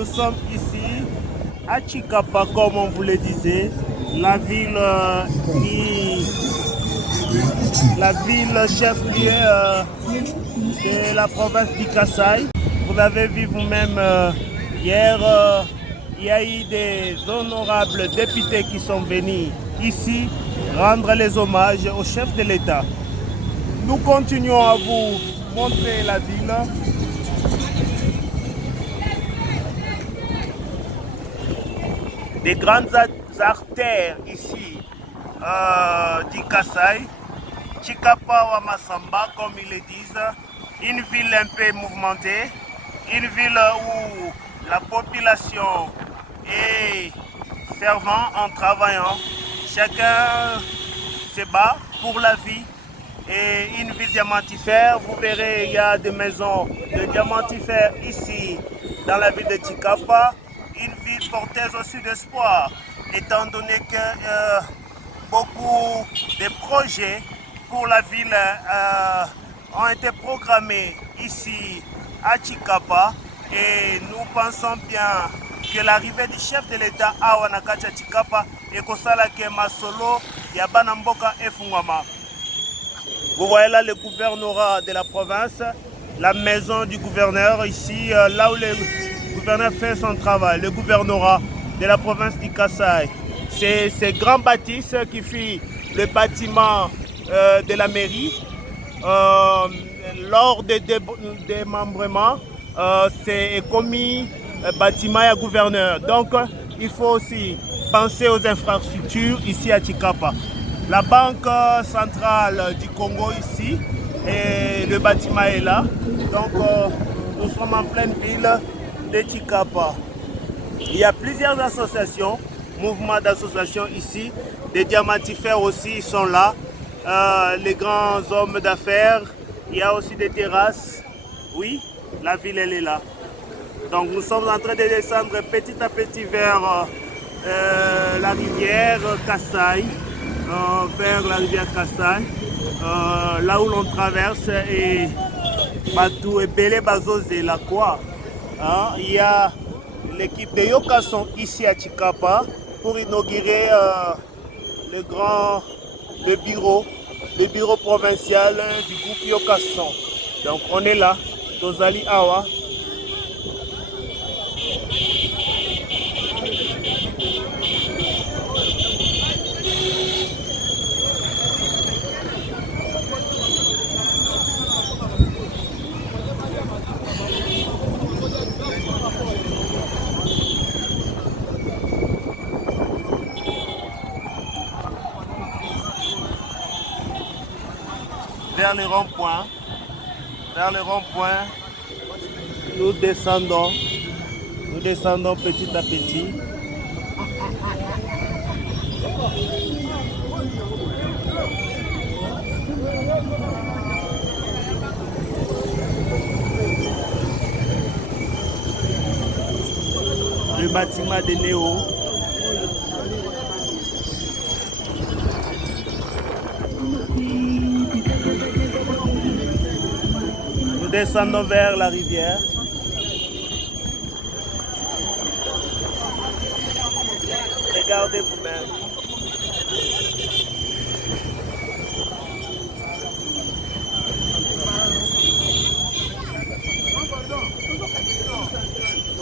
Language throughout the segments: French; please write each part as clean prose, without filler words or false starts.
nous sommes ici à Chikapa, comme on vous le disait, la ville chef-lieu de la province du Kasaï. Vous avez vu vous-même hier, il y a eu des honorables députés qui sont venus ici rendre les hommages au chef de l'État. Nous continuons à vous montrer la ville. Des grandes artères ici du Kasaï, Chikapa ou Masamba comme ils le disent, une ville un peu mouvementée, une ville où la population est servant en travaillant, chacun se bat pour la vie. Et une ville diamantifère, vous verrez, il y a des maisons de diamantifères ici dans la ville de Chikapa. Une ville porteuse aussi d'espoir, étant donné que beaucoup de projets pour la ville ont été programmés ici à Chikapa. Et nous pensons bien que l'arrivée du chef de l'État à Wanakacha Chikapa et Kosala Masolo, Yabana Mboka et Fungama. Vous voyez là le gouvernorat de la province, la maison du gouverneur ici, là où le gouverneur fait son travail, le gouvernorat de la province du Kasaï. C'est ces grands bâtisses qui fit le bâtiment de la mairie. Lors des démembrements, c'est commis bâtiment et gouverneur. Donc il faut aussi penser aux infrastructures ici à Chikapa. La banque centrale du Congo ici, et le bâtiment est là. Donc nous sommes en pleine ville de Chikapa. Il y a plusieurs associations, mouvements d'associations ici. Des diamantifères aussi sont là. Les grands hommes d'affaires. Il y a aussi des terrasses. Oui, la ville elle est là. Donc nous sommes en train de descendre petit à petit vers la rivière Kasaï. Vers la rivière Kasaï, là où l'on traverse et Batou et Belé Bazose la quoi. Il y a l'équipe de Yokason ici à Chikapa pour inaugurer le bureau provincial du groupe Yokason. Donc on est là, Tozali Awa. Vers le rond-point, nous descendons petit à petit. Le bâtiment de Néo. Nous descendons vers la rivière. Regardez vous-même.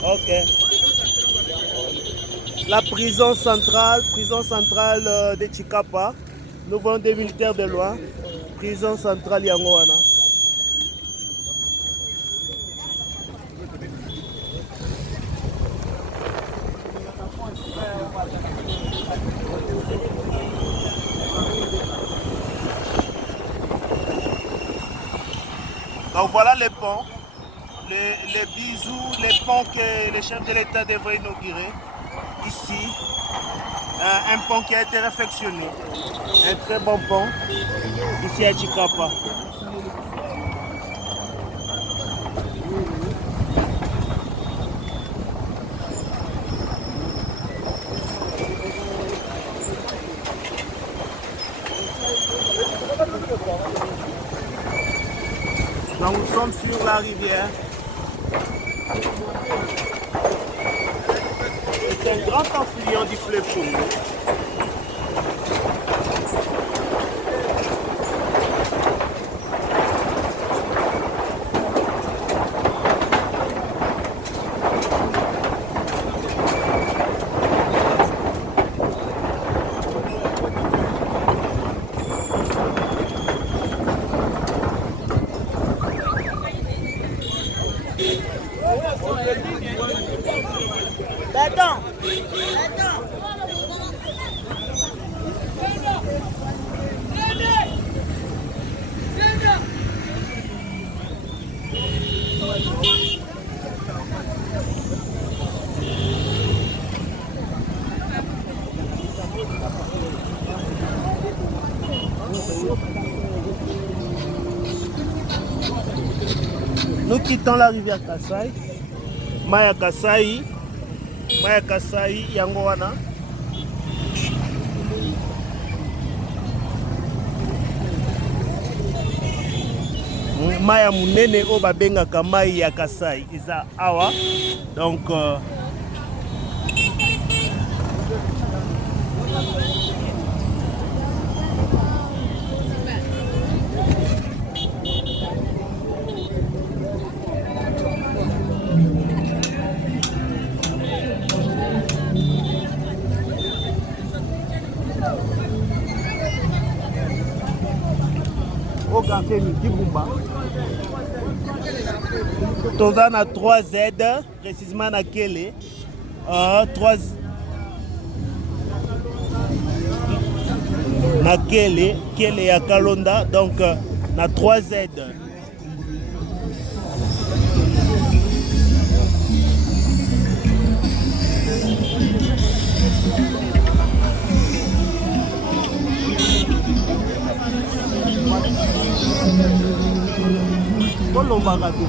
Ok. La prison centrale de Chikapa. Nous voyons des militaires de loin. Prison centrale Yangoana. Donc voilà les ponts, les bisous, les ponts que le chef de l'État devrait inaugurer ici. Un pont qui a été réfectionné, un très bon pont ici à Chikapa. Donc nous sommes sur la rivière. c'est un grand affluent du fleuve Congo. Attends. Nous quittons la rivière Kasai. Maya Kasai. Maya Kasai yango wana. Maya munene o babengaka mai ya Kasai eza awa. Donc toza na 3Z précisément na Kele 3 na Kele ya Kalonda, donc na 3Z. Kolomaka te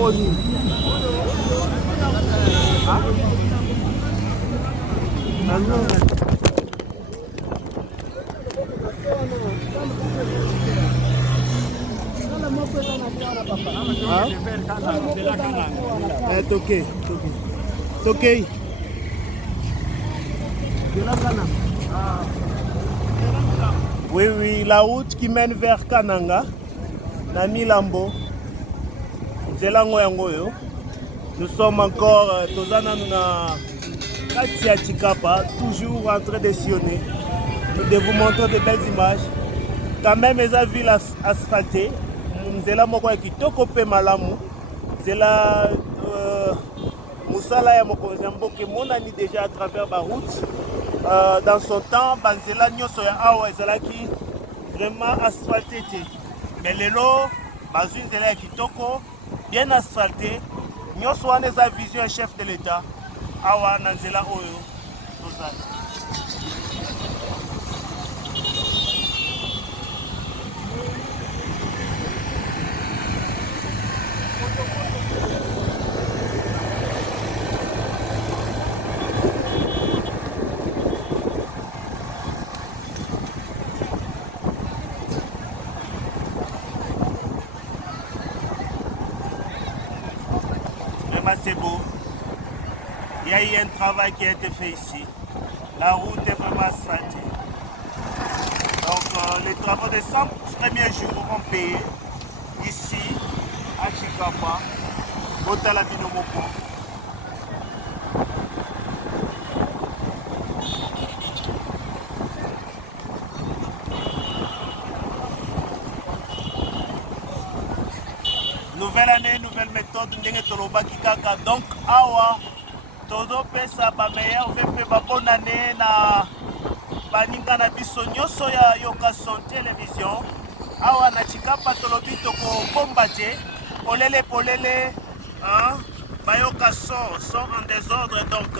oni it's okay. It's okay. Oui, la route qui mène vers Kananga, na Milambo, Zelango Yangoyo. Nous sommes encore Tozana na Katia Chikapa, toujours en train de sillonner, de vous montrer de belles images. Quand même, les villes asphaltées, Zela Moko Kitoko Pe Malamu, Zela Moussala ya Moko Zamboke Monani déjà à travers ma route. Dans son temps, Banzela Nyoso ya Awa Ezalaki vraiment asphalté. Mais lelo, Bazune Zela ya Kitoko, bien asphalté. Nyoso wana eza vision ya chef de l'État. Awa Nanzela Oyo, Tozana. C'est beau. Il y a eu un travail qui a été fait ici. La route est vraiment asphaltée. Donc les travaux des 100 premiers jours ont payé ici à Chikapa, au Talabinomoko. Nouvelle année, nouvelle méthode, donc awa todo pesa ba meilleur vp ba bonne année na baninga na biso nyoso ya yoka son télévision awa na Chikapa tolobi toko bombaje polele hein bayoka son en désordre, donc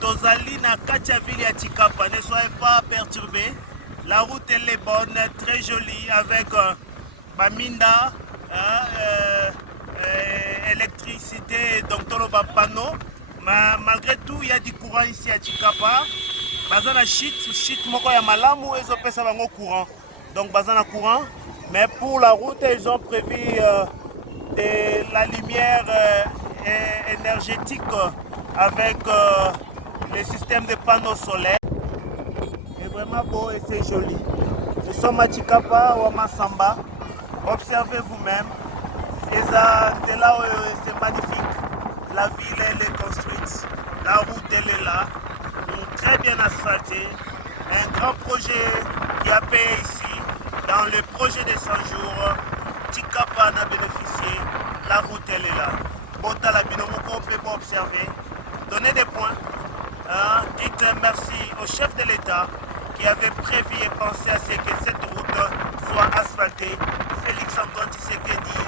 tozali na katia ville ya Chikapa, ne soyez pas perturbés, la route elle est bonne, très jolie avec baminda électricité, donc tout le panneau. Malgré tout, il y a du courant ici à Chikapa. Bazana shit moko ya malamu ezo pesa bango courant. Donc bazana courant, mais pour la route ils ont prévu de la lumière énergétique avec le système de panneaux solaires est vraiment beau et c'est joli. Nous sommes à Chikapa ou à Masamba. Observez vous-même. C'est là où c'est magnifique. La ville elle est construite. La route elle est là. Très bien asphaltée. Un grand projet qui a payé ici. Dans le projet des 100 jours, Chikapa en a bénéficié. La route elle est là. Bota la binomoko, on peut observer. Donnez des points. Dites merci au chef de l'État qui avait prévu et pensé à ce que cette route soit asphaltée. Félix Antoine Tshisekedi,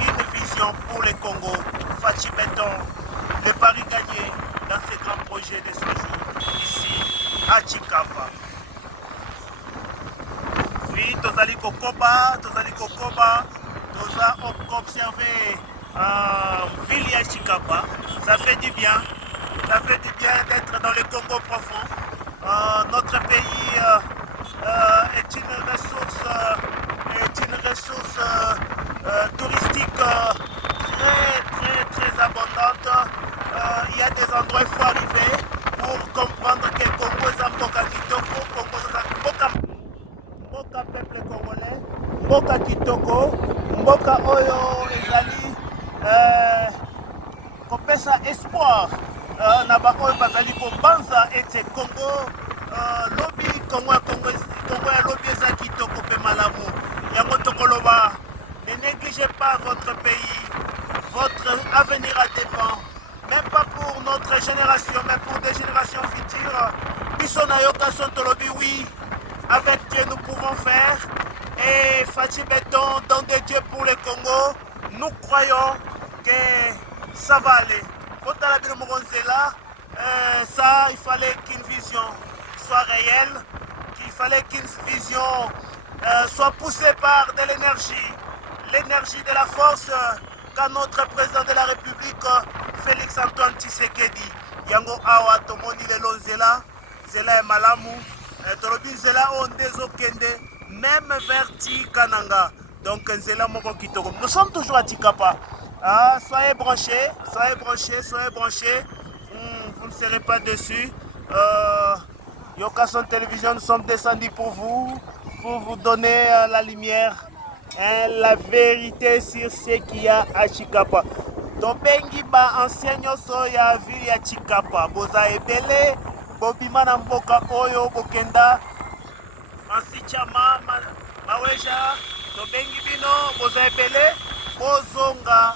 une vision pour le Congo. Fachi Béton, le pari gagné dans ces grands projets de ce jour, ici à Chikapa. Oui, Tozali Kokoba, Toza observé ville à Chikapa. Ça fait du bien d'être dans le Congo profond. Notre pays est une ressource touristique très abondante. Il y a des endroits où il faut arriver pour comprendre que le Congo est un Mboka Kitoko, Mboka peuple congolais, Mboka Kitoko, Mboka Oyo ezali kopesa espoir na baoyo bazali kobanza ete Congo lobi Congo ya lobi eza kitoko pe malamu yango tokoloba ne négligez pas votre pays, votre avenir a dépend même pas pour notre génération mais pour des générations futures. Biso na yoka son tolobi oui, avec Dieu nous pouvons faire et Fachi Béton don de Dieu pour le Congo, nous croyons que ça va aller. Ça, il fallait qu'une vision soit réelle, qu'il fallait qu'une vision soit poussée par de l'énergie de la force qu'a notre président de la République, Félix Antoine Tshisekedi. Yango awa tomoni lelo nzela e malamu, tolobi nzela o ndezo kende, même vers Tikananga. Donc nzela moko kitoko. Nous sommes toujours à Chikapa. Soyez branchés. Vous ne serez pas déçus. Yokason Télévision, nous sommes descendus pour vous donner la lumière, la vérité sur ce qu'il y a à Chikapa. Tobengi ba enseigne soya ville ya Chikapa. Boza ebele, bobima na mboka oyo bokenda. Francis Chama, Maweja, tobengi bino, boza ebele, bozonga.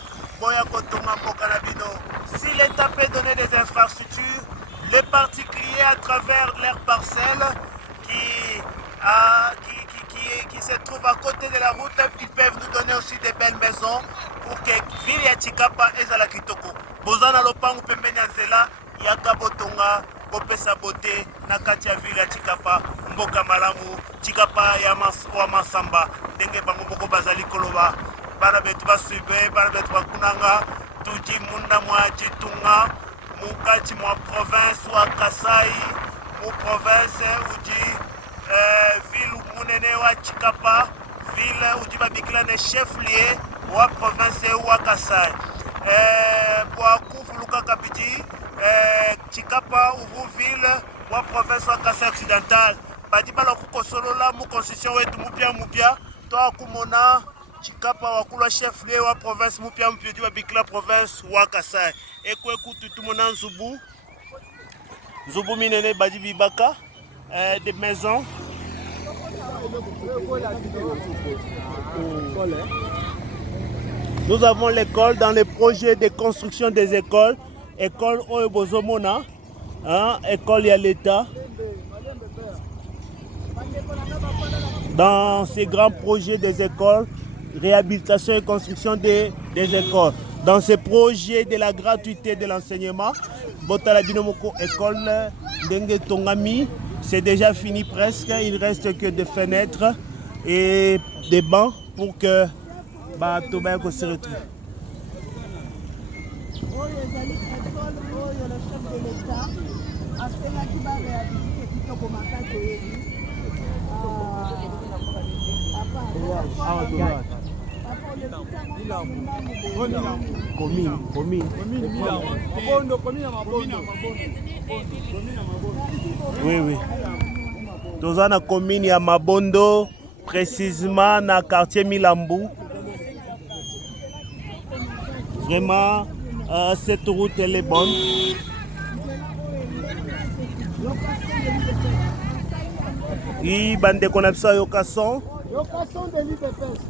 Si l'État peut donner des infrastructures, les particuliers à travers leurs parcelles qui se trouvent à côté de la route, ils peuvent nous donner aussi des belles maisons pour que ville ya Chikapa ezala kitoko. Bozana lopangu pembeni ya nzela yaka botonga bopesa bote na kati ya ville ya Chikapa, mboka malamu, Chikapa ya wa Masamba, ndenge bango moko bazali koloba. Bana betu basuibe, bana betu bakunanga, tuji munda mwa jitunga, mukati mwa province wa Kasai, mu province uji ville munene wa Chikapa, ville uji babikila ne chef-lieu wa province wa Kasai. Kwa kufuluka kapiji, Chikapa uvu ville wa province wa Kasai occidental. Badi bala kukosolola mu constitution wetu mupya, toa kumona Chikapa wakula chef lieu wa province mupya mpya bikila province wa Kasai. Ekwe kutu tumona Nzubu minene badi bibaka des maisons. Nous avons l'école dans les projets de construction des écoles. École Oyobozomona, école ya l'État. Dans ces grands projets des écoles, réhabilitation et construction des écoles. Dans ces projets de la gratuité de l'enseignement, Botala Binomoko école Dengue Tongami, c'est déjà fini presque. Il ne reste que des fenêtres et des bancs pour que Tobako se retrouve. Oui, oui. Dans la commune à Mabondo, précisément dans le quartier Milambu. Vraiment, cette route elle est bonne. Oui, bande qu'on a ça Yokason. Yokason de l'IPPS.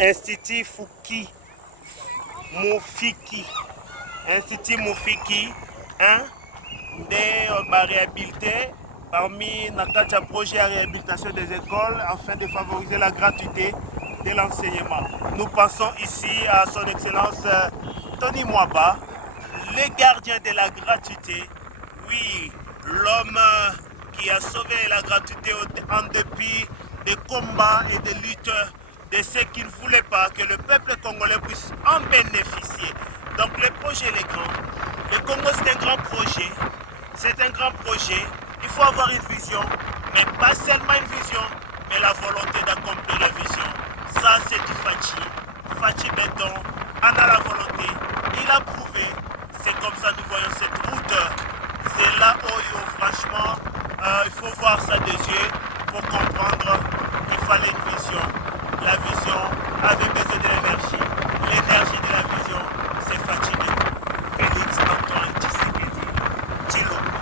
Institut Fouki Moufiki. Institut Moufiki, hein, de réhabilité parmi notre projet de réhabilitation des écoles afin de favoriser la gratuité de l'enseignement. Nous pensons ici à son excellence Tony Mwaba, le gardien de la gratuité. Oui, l'homme qui a sauvé la gratuité en dépit des combats et des luttes de ceux qui ne voulaient pas que le peuple congolais puisse en bénéficier. Donc le projet est grand. Le Congo c'est un grand projet. C'est un grand projet. Il faut avoir une vision, mais pas seulement une vision, mais la volonté d'accomplir la vision. Ça c'est du Fachi. Fachi Béton en a la volonté. Il a prouvé. C'est comme ça que nous voyons cette route. C'est là où franchement, il faut voir ça des yeux pour comprendre qu'il fallait une vision. La vision avait besoin de l'énergie. L'énergie de la vision, c'est Fachi Béton. Félix Antoine Tshisekedi Tshilombo.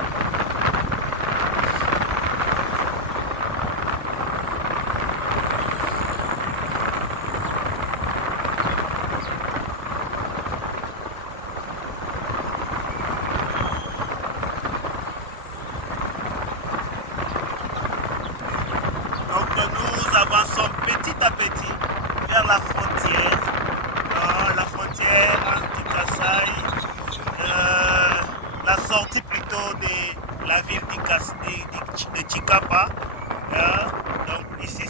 Donc nous avançons petit à petit vers la frontière anti-Kassai, la sortie plutôt de la ville de Chikapa. Donc ici,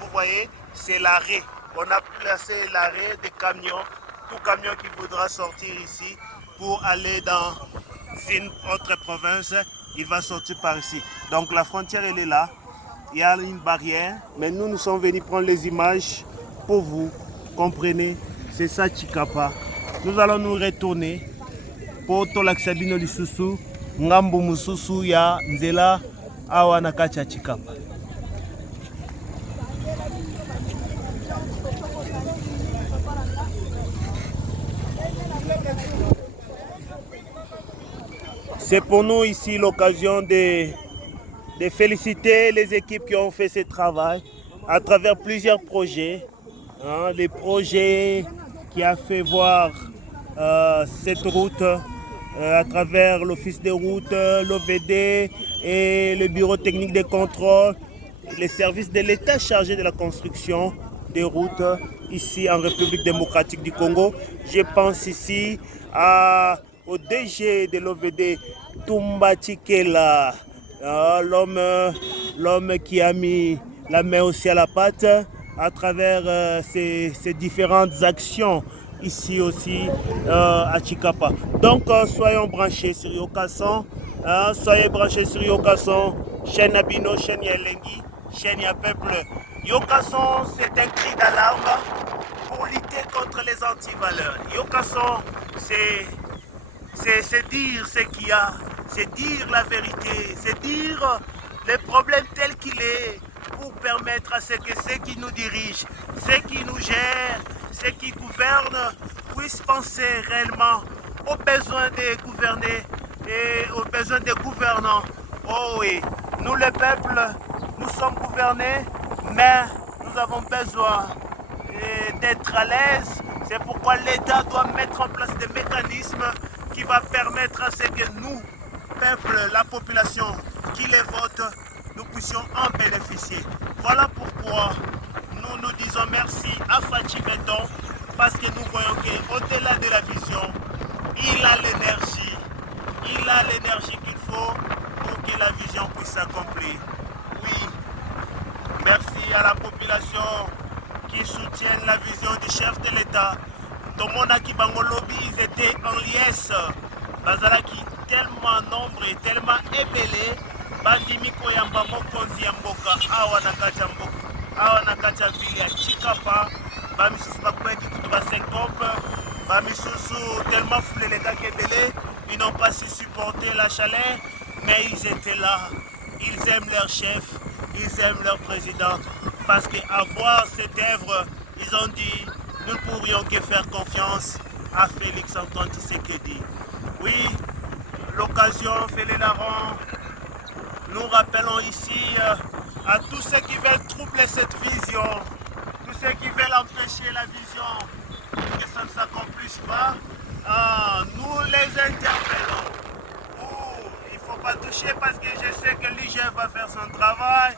vous voyez, c'est l'arrêt. On a placé l'arrêt des camions, tout camion qui voudra sortir ici pour aller dans une autre province, il va sortir par ici. Donc la frontière, elle est là. Il y a une barrière, mais nous sommes venus prendre les images pour vous. Comprenez, c'est ça Chikapa. Nous allons nous retourner pour Tolaksabino Lisusu, Ngambo Mususu ya Nzela awa na kati ya Chikapa. C'est pour nous ici l'occasion de féliciter les équipes qui ont fait ce travail à travers plusieurs projets. Les projets qui a fait voir cette route à travers l'Office des routes, l'OVD et le Bureau technique de contrôle, les services de l'État chargés de la construction des routes ici en République démocratique du Congo. Je pense ici au DG de l'OVD, Toumba Tshikela, l'homme qui a mis la main aussi à la pâte à travers ces différentes actions ici aussi à Chikapa. Donc soyons branchés sur Yokason, soyez branchés sur Yokason, chaîne Abino, chaîne Yalengi, chaîne Ya Peuple. Yokason, c'est un cri d'alarme pour lutter contre les antivaleurs. Yokason, c'est dire ce qu'il y a, c'est dire la vérité, c'est dire le problème tel qu'il est pour permettre à ce que ceux qui nous dirigent, ceux qui nous gèrent, ceux qui gouvernent puissent penser réellement aux besoins des gouvernés et aux besoins des gouvernants. Oh oui, nous le peuple, nous sommes gouvernés, mais nous avons besoin d'être à l'aise. C'est pourquoi l'État doit mettre en place des mécanismes qui vont permettre à ce que nous, peuple, la population qui les vote, nous puissions en bénéficier. Voilà pourquoi nous disons merci à Fachi Béton, parce que nous voyons qu'au-delà de la vision, il a l'énergie qu'il faut pour que la vision puisse s'accomplir. Oui, merci à la population qui soutiennent la vision du chef de l'État. Dans mon Akibango Lobby, ils étaient en liesse. Bazalaki tellement nombreux, tellement ébélés, bandimi koyamba mokonzi ya mboka awa na kati ya ville ya Chikapa, bamisusu bakweki kutu basenkope, bamisusu tellement fulelekaki ebele, ils n'ont pas su supporter la chaleur, mais ils étaient là. Ils aiment leur chef, ils aiment leur président, parce qu'à voir cette œuvre, ils ont dit, nous ne pourrions que faire confiance à Félix Antoine Tshisekedi. Oui, l'occasion fait les larrons. Nous rappelons ici à tous ceux qui veulent troubler cette vision, tous ceux qui veulent empêcher la vision, que ça ne s'accomplisse pas, nous les interpellons. Il ne faut pas toucher parce que je sais que l'IGF va faire son travail.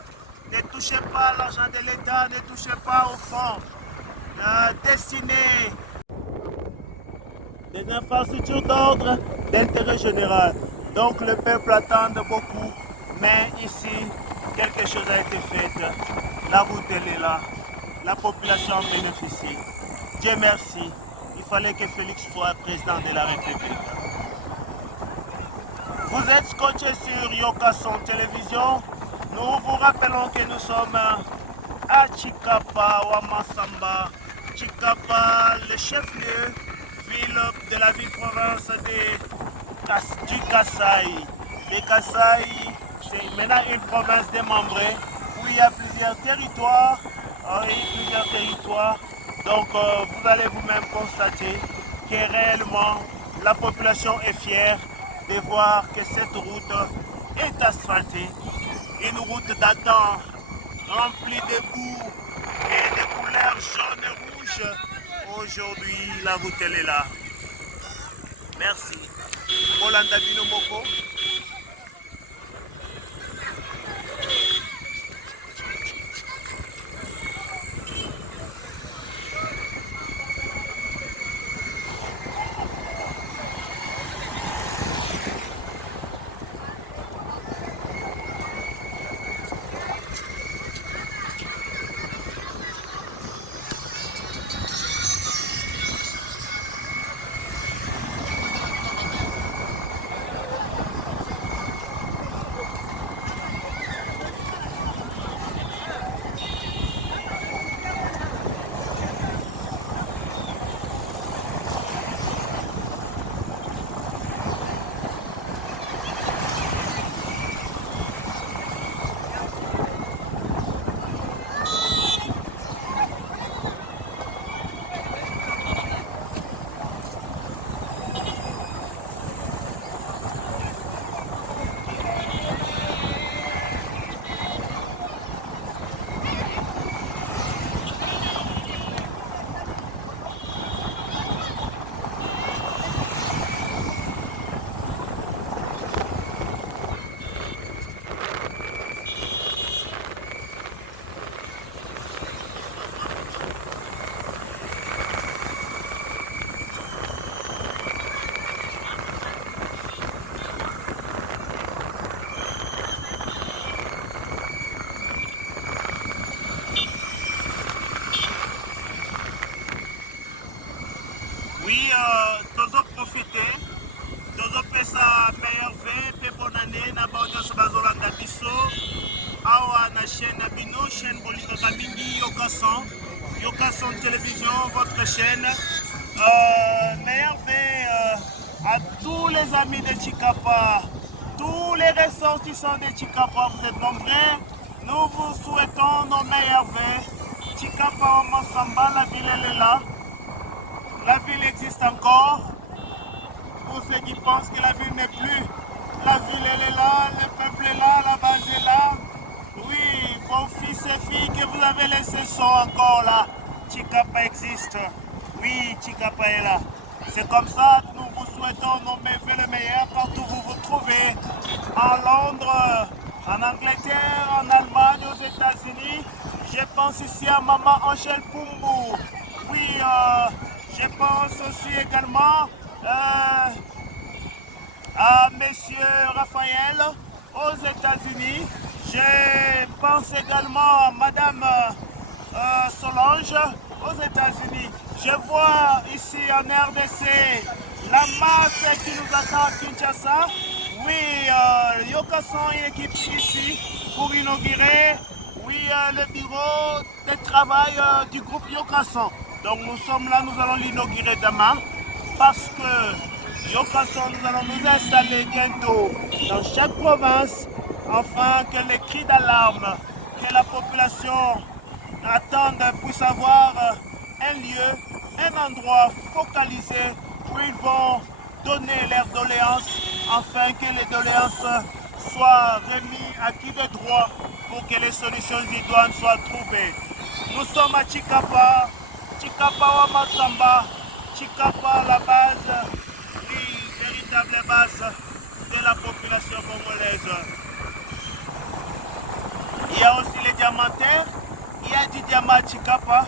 Ne touchez pas à l'argent de l'État, ne touchez pas au fonds destiné des infrastructures d'ordre d'intérêt général. Donc le peuple attend beaucoup, mais ici, quelque chose a été fait. La route, elle est là. La population en bénéficie. Dieu merci. Il fallait que Félix soit président de la République. Vous êtes scotché sur Yokason Télévision. Nous vous rappelons que nous sommes à Chikapa, Wamasamba. Chikapa, le chef-lieu de la ville-province du Kasaï. Le Kasaï, c'est maintenant une province démembrée où il y a plusieurs territoires. Donc vous allez vous-même constater que réellement la population est fière de voir que cette route est asphaltée. Une route datant remplie de boue et de couleurs jaune et rouge. Aujourd'hui, la route elle est là. Merci. Bolanda Bino Moko. Oui, tozo profiter, tozo pesa meilleur vœu, pe bonne année, na baoto sabazolanga biso, awa na chaîne na bino, chaîne Bolingo Mingi, Yokason Télévision, votre chaîne. Meilleur vœu à tous les amis de Chikapa, tous les ressortissants de Chikapa, vous êtes nombreux, nous vous souhaitons nos meilleurs vœux. Chikapa, Masamba, la ville elle est là. La ville existe encore. Pour ceux qui pensent que la ville n'est plus, la ville elle est là, le peuple est là, la base est là. Oui, vos fils et filles que vous avez laissés sont encore là. Chikapa existe. Oui, Chikapa est là. C'est comme ça que nous vous souhaitons nos vœux le meilleur partout où vous vous trouvez. En Londres, en Angleterre, en Allemagne, aux États-Unis. Je pense ici à Maman Angèle Pumbu. Oui, je pense aussi également à Monsieur Raphaël aux États-Unis. Je pense également à Madame Solange aux États-Unis. Je vois ici en RDC la masse qui nous attend à Kinshasa. Oui, Yokason est équipé ici pour inaugurer le bureau de travail du groupe Yokason. Donc nous sommes là, nous allons l'inaugurer demain parce que Yokason, nous allons nous installer bientôt dans chaque province afin que les cris d'alarme que la population attendent puissent avoir un lieu, un endroit focalisé où ils vont donner leurs doléances afin que les doléances soient remises à qui de droit pour que les solutions idoines soient trouvées. Nous sommes à Chikapa, Chikapa Wamasamba, Chikapa la base, oui, véritable base de la population congolaise. Il y a aussi les diamantaires, il y a du diamant à Chikapa,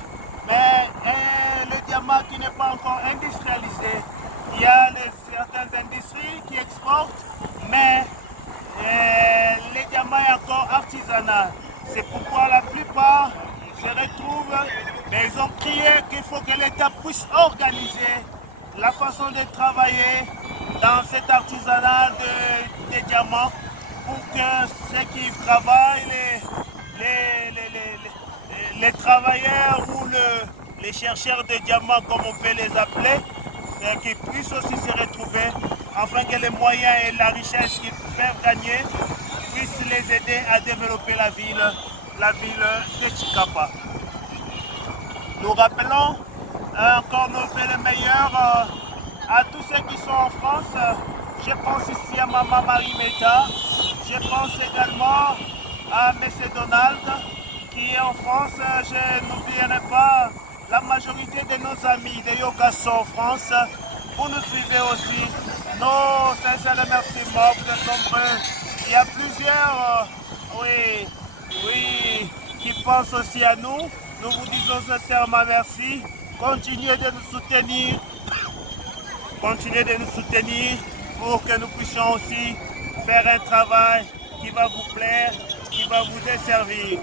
mais le diamant qui n'est pas encore industrialisé. Il y a certaines industries qui exportent, mais les diamants sont encore artisanaux. C'est pourquoi la plupart se retrouvent, mais ils ont crié qu'il faut que l'État puisse organiser la façon de travailler dans cet artisanat des diamants pour que ceux qui travaillent, les travailleurs ou les chercheurs de diamants, comme on peut les appeler, qui puissent aussi se retrouver afin que les moyens et la richesse qu'ils peuvent gagner puissent les aider à développer la ville de Chikapa. Nous rappelons encore nos vœux les meilleurs à tous ceux qui sont en France. Je pense ici à Maman Marie Meta. Je pense également à M. Donald qui est en France. Je n'oublierai pas la majorité de nos amis de Yokason en France. Vous nous suivez aussi. Nos sincères remerciements, vous êtes nombreux. Il y a plusieurs qui pensent aussi à nous. Nous vous disons sincèrement merci. Continuez de nous soutenir. Continuez de nous soutenir pour que nous puissions aussi faire un travail qui va vous plaire, qui va vous desservir.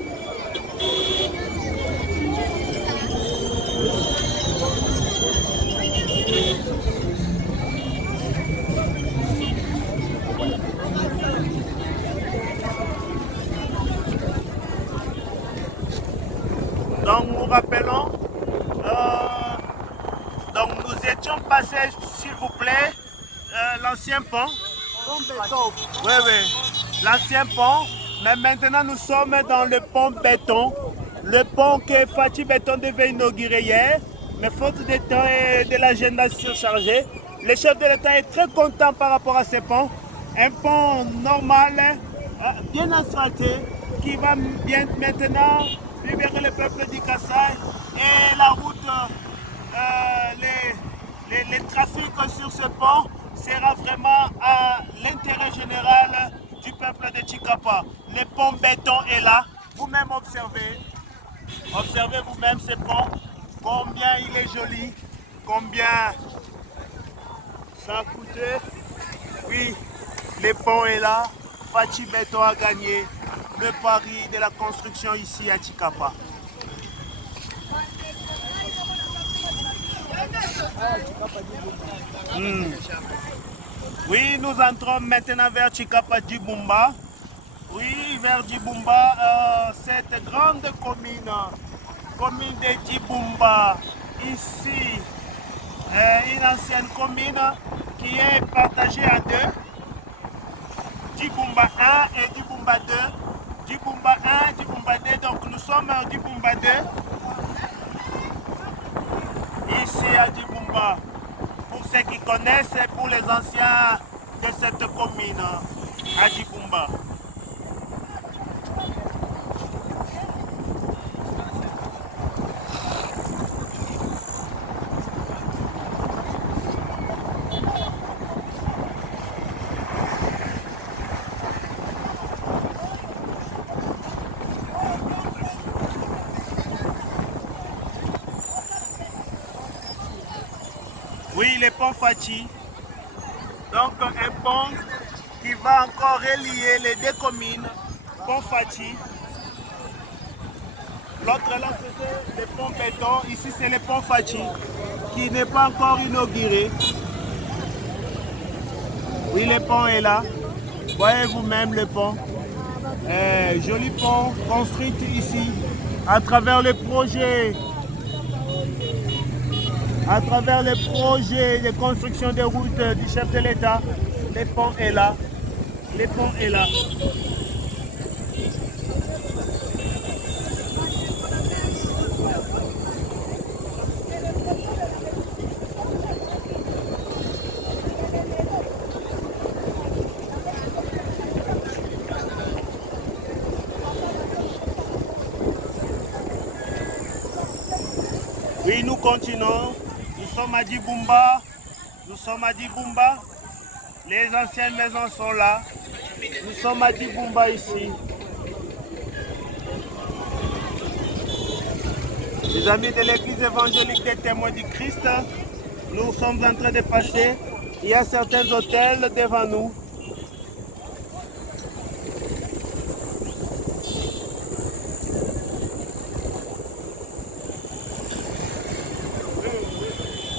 Donc nous rappelons, donc nous étions passés, s'il vous plaît, l'ancien pont. Oui, l'ancien pont, mais maintenant nous sommes dans le pont béton. Le pont que Fatih Béton devait inaugurer hier, mais faute de temps et de l'agenda surchargé, le chef de l'État est très content par rapport à ce pont. Un pont normal, bien asphalté, qui va bien maintenant libérer le peuple du Kasaï et la route, les trafics sur ce pont sera vraiment à l'intérêt général du peuple de Chikapa. Le pont béton est là, vous-même observez vous-même ce pont, combien il est joli, combien ça a coûté. Oui, le pont est là, Fatih Béton a gagné le pari de la construction ici à Chikapa. Oui, nous entrons maintenant vers Chikapa Djibumba. Oui, vers Djibumba, cette grande commune de Djibumba, ici, une ancienne commune qui est partagée en deux. Djibumba 1 et Djibumba 2. Djibumba 1, Djibumba 2, donc nous sommes à Djibumba 2. Ici à Djibumba, pour ceux qui connaissent et pour les anciens de cette commune à Djibumba. Oui, le pont Fatih. Donc un pont qui va encore relier les deux communes, pont Fatih. L'autre là, c'était le pont béton. Ici, c'est le pont Fachi, qui n'est pas encore inauguré. Oui, le pont est là. Voyez vous-même le pont. Joli pont construit ici à travers le projet. À travers les projets de construction des routes du chef de l'État, le pont est là. Le pont est là. Oui, nous continuons. Nous sommes à Djiboumba. Nous sommes à Djiboumba. Les anciennes maisons sont là. Nous sommes à Djiboumba ici. Les amis de l'église évangélique des témoins du Christ, nous sommes en train de passer. Il y a certains hôtels devant nous.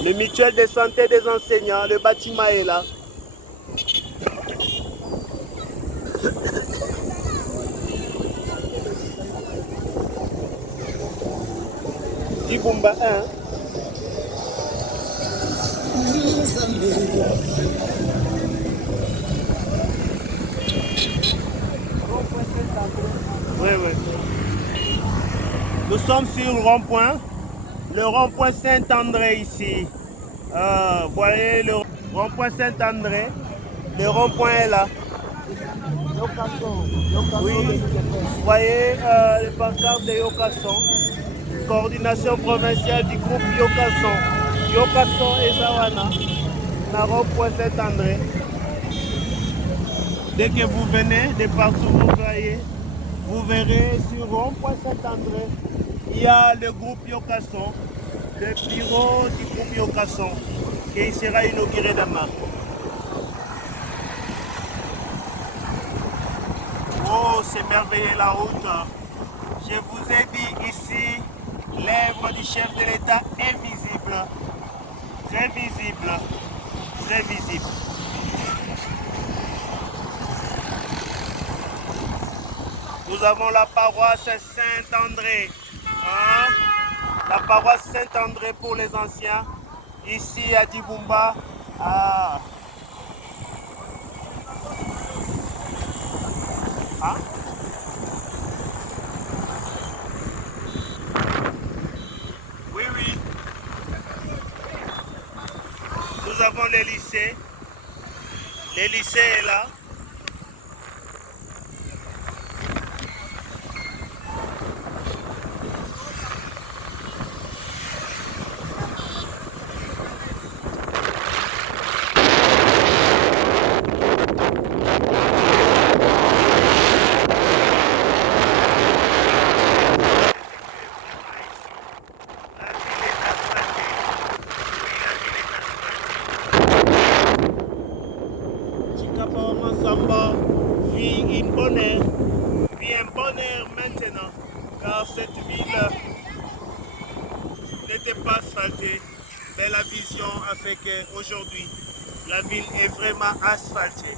Le mutuel de santé des enseignants, le bâtiment est là. Djiboumba 1. Oui, oui. Nous sommes sur le rond-point. Le rond-point Saint-André ici. Voyez le rond-point Saint-André. Le rond-point est là. Oui, vous voyez le pancarte de Yokasson. Coordination provinciale du groupe Yokasson. Yokasson et Zawana. Le rond-point Saint-André. Dès que vous venez de partout, vous verrez sur rond-point Saint-André, il y a le groupe Yokasson, le bureau du groupe Yokasson, qui sera inauguré demain. Oh, c'est merveilleux la route. Je vous ai dit ici, l'œuvre du chef de l'État est visible. Très visible. Très visible. Nous avons la paroisse Saint-André. Hein? La paroisse Saint-André pour les anciens. Ici à Djiboumba. Ah. Hein? Oui, oui. Nous avons les lycées. Les lycées est là. Samba vit un bonheur maintenant, car cette ville n'était pas asphaltée, mais la vision a fait qu'aujourd'hui, la ville est vraiment asphaltée.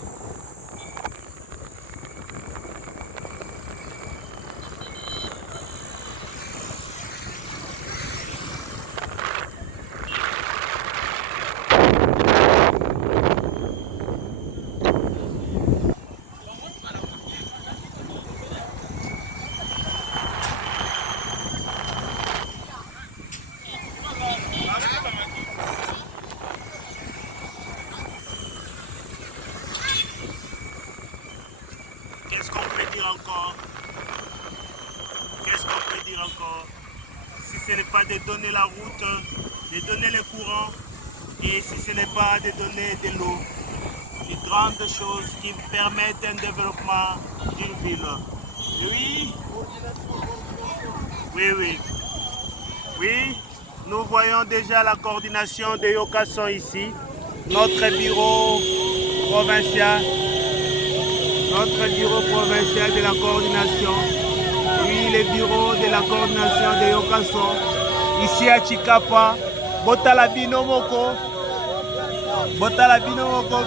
Qu'est-ce qu'on peut dire encore? Qu'est-ce qu'on peut dire encore? Si ce n'est pas de donner la route, de donner le courant, et si ce n'est pas de donner de l'eau, de grandes choses qui permettent un développement d'une ville. Oui, oui, oui. Oui, nous voyons déjà la coordination de Yokasson ici, notre bureau provincial. Notre bureau provincial de la coordination. Oui, ici les bureaux de la coordination de Yokason, ici à Chikapa, Botalabino Moko,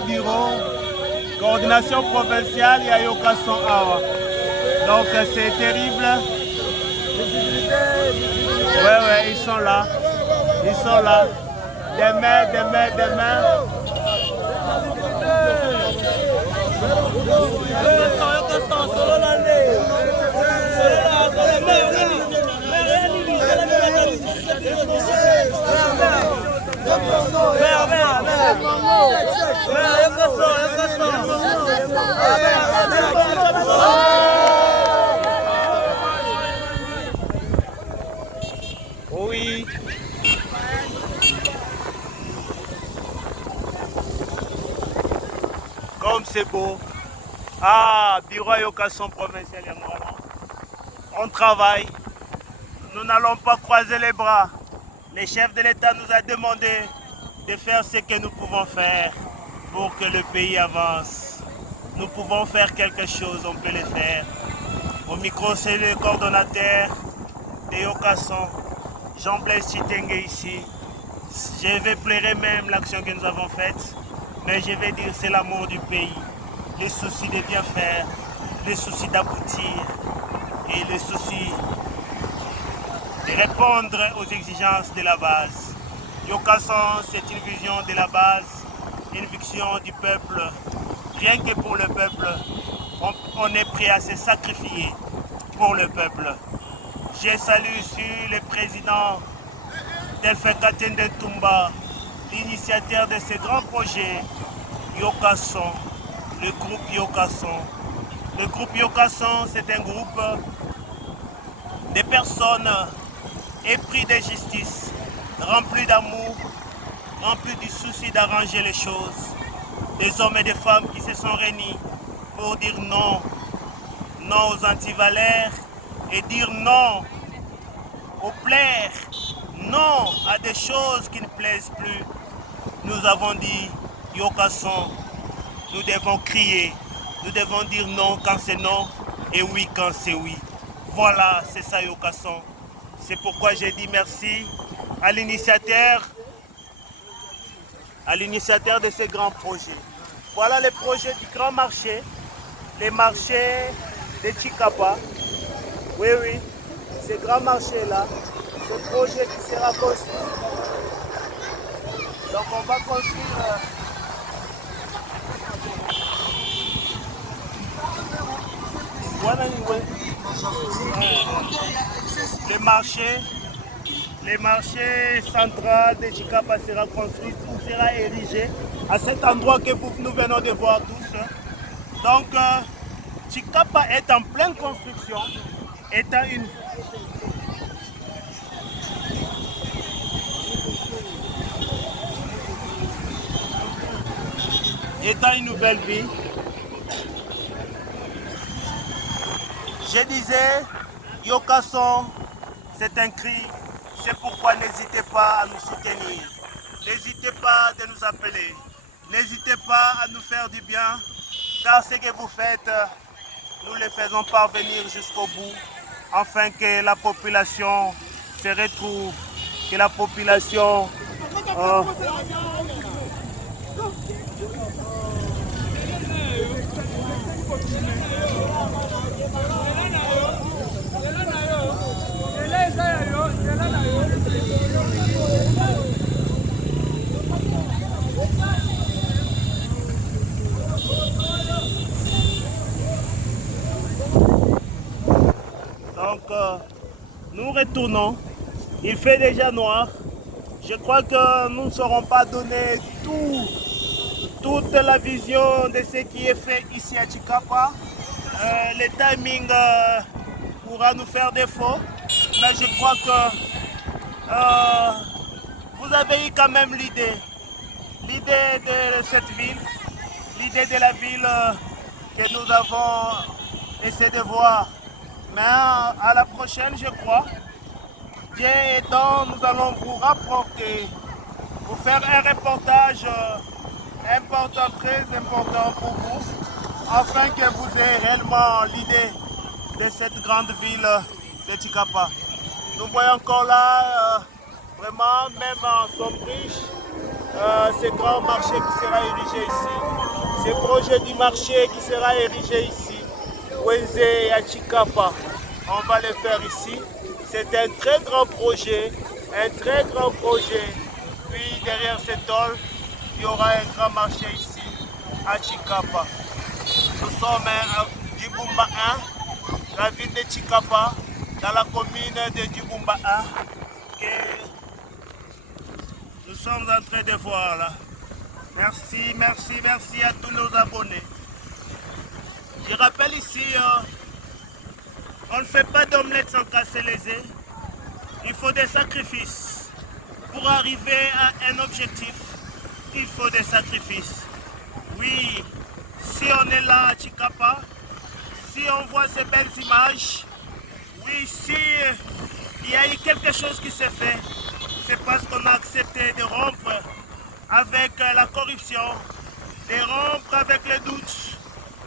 bureau, coordination provinciale et à Yokason Awa. Donc c'est terrible. Ouais, ils sont là. Ils sont là. Demain. Oui. Comme c'est beau. Ah, bureau Yokason provincial. On travaille. Nous n'allons pas croiser les bras. Le chef de l'État nous a demandé de faire ce que nous pouvons faire pour que le pays avance. Nous pouvons faire quelque chose, on peut le faire. Au micro, c'est le coordonnateur de Yokason, Jean-Blaise Chitenge ici. Je vais pleurer même l'action que nous avons faite, mais je vais dire c'est l'amour du pays, le souci de bien faire, le souci d'aboutir et le souci de répondre aux exigences de la base. Yokason, c'est une vision de la base, une vision du peuple. Rien que pour le peuple, on est prêt à se sacrifier pour le peuple. Je salue ici le président Delphin Katende Toumba, l'initiateur de ce grand projet, Yokason, le groupe Yokason. Le groupe Yokason, c'est un groupe de personnes épris de justice, remplis d'amour, remplis du souci d'arranger les choses. Des hommes et des femmes qui se sont réunis pour dire non, non aux antivaleurs et dire non aux plaire, non à des choses qui ne plaisent plus. Nous avons dit Yokason, nous devons crier, nous devons dire non quand c'est non et oui quand c'est oui. Voilà, c'est ça Yokason. C'est pourquoi j'ai dit merci à l'initiateur de ce grand projet. Voilà le projet du grand marché, les marchés de Chikapa. Oui, ce grand marché-là, ce projet qui sera construit. Donc on va construire les marchés central de Chikapa sera construit, tout sera érigé à cet endroit que nous venons de voir tous. Donc Chikapa est en pleine construction, étant une nouvelle vie. Je disais, Yokason, c'est un cri, c'est pourquoi n'hésitez pas à nous soutenir. N'hésitez pas de nous appeler. N'hésitez pas à nous faire du bien, car ce que vous faites, nous le faisons parvenir jusqu'au bout, afin que la population se retrouve, que la population... Donc, nous retournons. Il fait déjà noir. Je crois que nous ne saurons pas donner toute la vision de ce qui est fait ici à Chikapa. Le timing pourra nous faire défaut. Mais je crois que vous avez eu quand même l'idée de cette ville, l'idée de la ville que nous avons essayé de voir. Mais à la prochaine, je crois, Dieu aidant, nous allons vous rapporter, vous faire un reportage important, très important pour vous, afin que vous ayez réellement l'idée de cette grande ville de Chikapa. Nous voyons encore là, vraiment, même en Sombriche, ce grand marché qui sera érigé ici. Ce projet du marché qui sera érigé ici. Wenze et à Chikapa. On va le faire ici. C'est un très grand projet. Un très grand projet. Puis derrière cette tôle, il y aura un grand marché ici à Chikapa. Nous sommes à Djibumba 1, la ville de Chikapa, dans la commune de Djibumba 1, que nous sommes en train de voir là. Merci, merci, merci à tous nos abonnés. Je rappelle ici, on ne fait pas d'omelette sans casser les œufs. Il faut des sacrifices. Pour arriver à un objectif, il faut des sacrifices. Oui, si on est là à Chikapa, si on voit ces belles images, oui, si il y a eu quelque chose qui s'est fait, c'est parce qu'on a accepté de rompre avec la corruption, de rompre avec les doutes,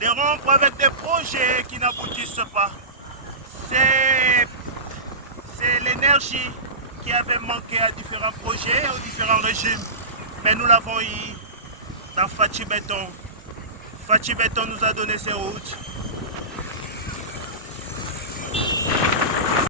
de rompre avec des projets qui n'aboutissent pas. C'est l'énergie qui avait manqué à différents projets, aux différents régimes. Mais nous l'avons eu dans Fachi Béton. Fachi Béton nous a donné ses routes.